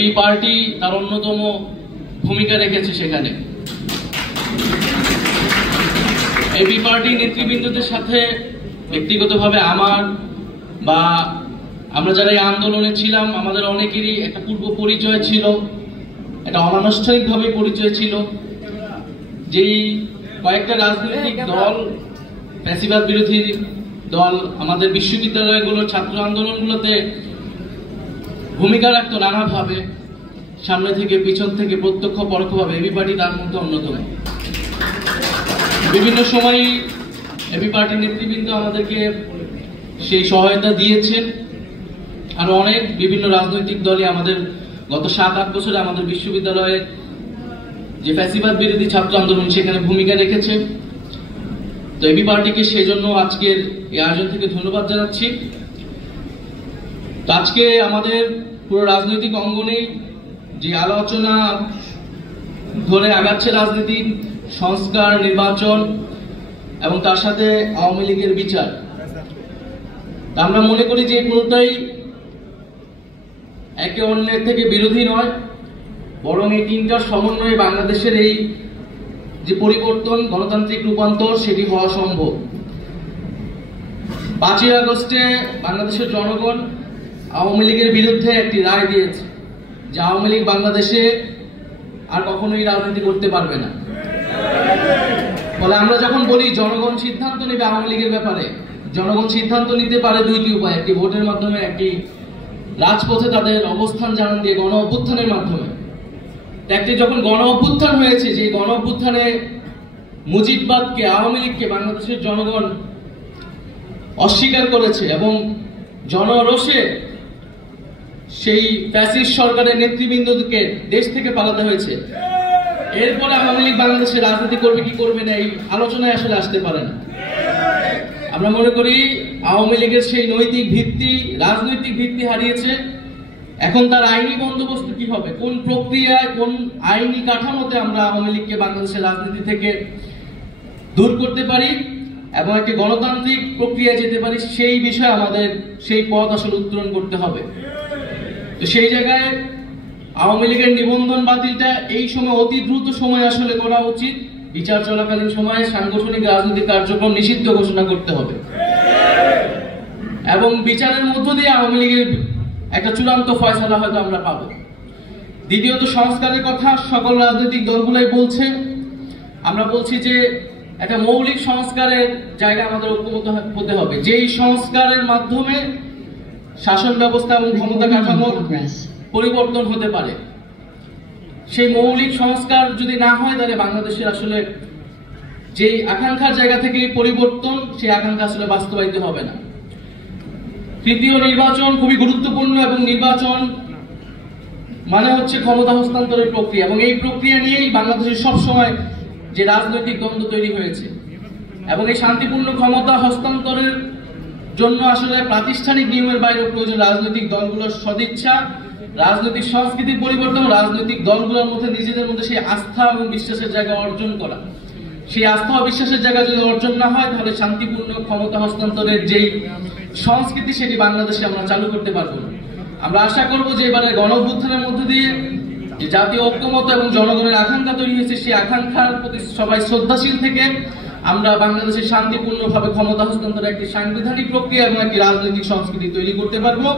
এই পার্টি তার অন্যতম ভূমিকা রেখেছে সেখানে। এবি পার্টি নেতৃবৃন্দদের সাথে ব্যক্তিগতভাবে আমার বা আমরা যারা এই আন্দোলনে ছিলাম আমাদের অনেকেরই একটা পূর্ব পরিচয় ছিল, একটা অনানুষ্ঠানিকভাবে পরিচয় ছিল। যেই কয়েকটা রাজনৈতিক দল, ফ্যাসিবাদ বিরোধী দল আমাদের বিশ্ববিদ্যালয়গুলোর ছাত্র আন্দোলনগুলোতে ভূমিকা রাখতো নানাভাবে, সামনে থেকে পিছন থেকে প্রত্যক্ষ পরোক্ষভাবে, এবি পার্টি তার মধ্যে অন্যতম। বিভিন্ন সময় এবি পার্টির নেতৃবৃন্দ আমাদেরকে সেই সহায়তা দিয়েছেন। আর অনেক বিভিন্ন রাজনৈতিক দলই আমাদের গত 7-8 বছরে আমাদের বিশ্ববিদ্যালয়ে যে ফ্যাসিবাদ বিরোধী ছাত্র আন্দোলন সেখানে ভূমিকা রেখেছে। তো এবি পার্টিকে সেজন্য আজকের এই আয়োজন থেকে ধন্যবাদ জানাচ্ছি। তো আজকে আমাদের পুরো রাজনৈতিক অঙ্গনে যে আলোচনা ধরে আগাচ্ছে রাজনীতি, সংস্কার, নির্বাচন এবং তার সাথে আওয়ামী লীগের বিচার, আমরা মনে করি যে কোনটাই একে অন্যের থেকে বিরোধী নয়, বরং এই তিনটার সমন্বয়ে বাংলাদেশের এই যে পরিবর্তন, গণতান্ত্রিক রূপান্তর সেটি হওয়া সম্ভব। 5ই আগস্টে বাংলাদেশের জনগণ আওয়ামী লীগের বিরুদ্ধে একটি রায় দিয়েছে যে আওয়ামী লীগ বাংলাদেশে আর কখনোই রাজনীতি করতে পারবে না। ফলে আমরা যখন বলি জনগণ সিদ্ধান্ত নেবে আওয়ামী লীগের ব্যাপারে, জনগণ সিদ্ধান্ত নিতে পারে দুইটি উপায়, একটি ভোটের মাধ্যমে, একটি রাজপথে তাদের অবস্থান জানান দিয়ে গণ অভ্যুত্থানের মাধ্যমে। একটি যখন গণ অভ্যুত্থান হয়েছে, যে গণ অভ্যুত্থানে মুজিববাদকে, আওয়ামী লীগকে বাংলাদেশের জনগণ অস্বীকার করেছে এবং জনরোষে সেই ফ্যাসিস্ট সরকারের নেতৃবৃন্দকে দেশ থেকে পালাতে হয়েছে। এরপরে আওয়ামী লীগ বাংলাদেশে রাজনীতি করবে কি করবে না এই আলোচনায় আসলে আসতে পারে না। আমরা মনে করি আওয়ামী লীগের সেই নৈতিক ভিত্তি, রাজনৈতিক ভিত্তি হারিয়েছে। এখন তার আইনি বন্দোবস্ত কি হবে, কোন প্রক্রিয়ায়, কোন আইনি কাঠামোতে আমরা আওয়ামী লীগকে বাংলাদেশের রাজনীতি থেকে দূর করতে পারি এবং একটি গণতান্ত্রিক প্রক্রিয়ায় যেতে পারি, সেই বিষয়ে আমাদের সেই পথ আসলে উত্তরণ করতে হবে। তো সেই জায়গায় আওয়ামী লীগের নিবন্ধন বাতিলটা এই সময় অতি দ্রুত সময় আসলে করা উচিত। বিচার চলাকালীন সময়ে সাংগঠনিক রাজনৈতিক কার্যক্রম নিষিদ্ধ ঘোষণা করতে হবে এবং বিচারের মধ্য দিয়ে আওয়ামী লীগের একটা চূড়ান্ত ফয়সালা হয়তো আমরা পাবো। দ্বিতীয়ত সংস্কারের কথা সকল রাজনৈতিক দলগুলাই বলছে। আমরা বলছি যে একটা মৌলিক সংস্কারের জায়গায় আমাদের ঐক্যবদ্ধ হতে হবে, যেই সংস্কারের মাধ্যমে শাসন ব্যবস্থা এবং ক্ষমতা কাঠামোর পরিবর্তন হতে পারে। সেই মৌলিক সংস্কার যদি না হয় তাহলে বাংলাদেশের আসলে যে আকাঙ্ক্ষার জায়গা থেকে পরিবর্তন, সেই আকাঙ্ক্ষা আসলে বাস্তবায়িত হবে না। তৃতীয়, নির্বাচন খুবই গুরুত্বপূর্ণ এবং নির্বাচন মানে হচ্ছে ক্ষমতা হস্তান্তরের প্রক্রিয়া এবং এই প্রক্রিয়া নিয়েই বাংলাদেশের সবসময় যে রাজনৈতিক দ্বন্দ্ব তৈরি হয়েছে এবং এই শান্তিপূর্ণ ক্ষমতা হস্তান্তরের জন্য আসলে প্রাতিষ্ঠানিক নিয়মের বাইরে প্রয়োজন রাজনৈতিক দলগুলোর সদিচ্ছা, রাজনৈতিক সংস্কৃতির পরিবর্তন, রাজনৈতিক দলগুলোর মধ্যে নিজেদের মধ্যে সেই আস্থা এবং বিশ্বাসের জায়গা অর্জন করা। সেই আস্থা ও বিশ্বাসের জায়গা যদি অর্জন না হয় তাহলে শান্তিপূর্ণ ক্ষমতা হস্তান্তরের যেই সংস্কৃতি সেটি বাংলাদেশে আমরা চালু করতে পারবো না। আমরা আশা করব যে এবারে গণ অভ্যুত্থানের মধ্য দিয়ে যে জাতীয় ঐক্যমত এবং জনগণের আকাঙ্ক্ষা তৈরি হয়েছে, সেই আকাঙ্ক্ষার প্রতি সবাই শ্রদ্ধাশীল থেকে আমরা বাংলাদেশে শান্তিপূর্ণভাবে ক্ষমতা হস্তান্তরের একটি সাংবিধানিক প্রক্রিয়া এবং একটি রাজনৈতিক সংস্কৃতি তৈরি করতে পারবো।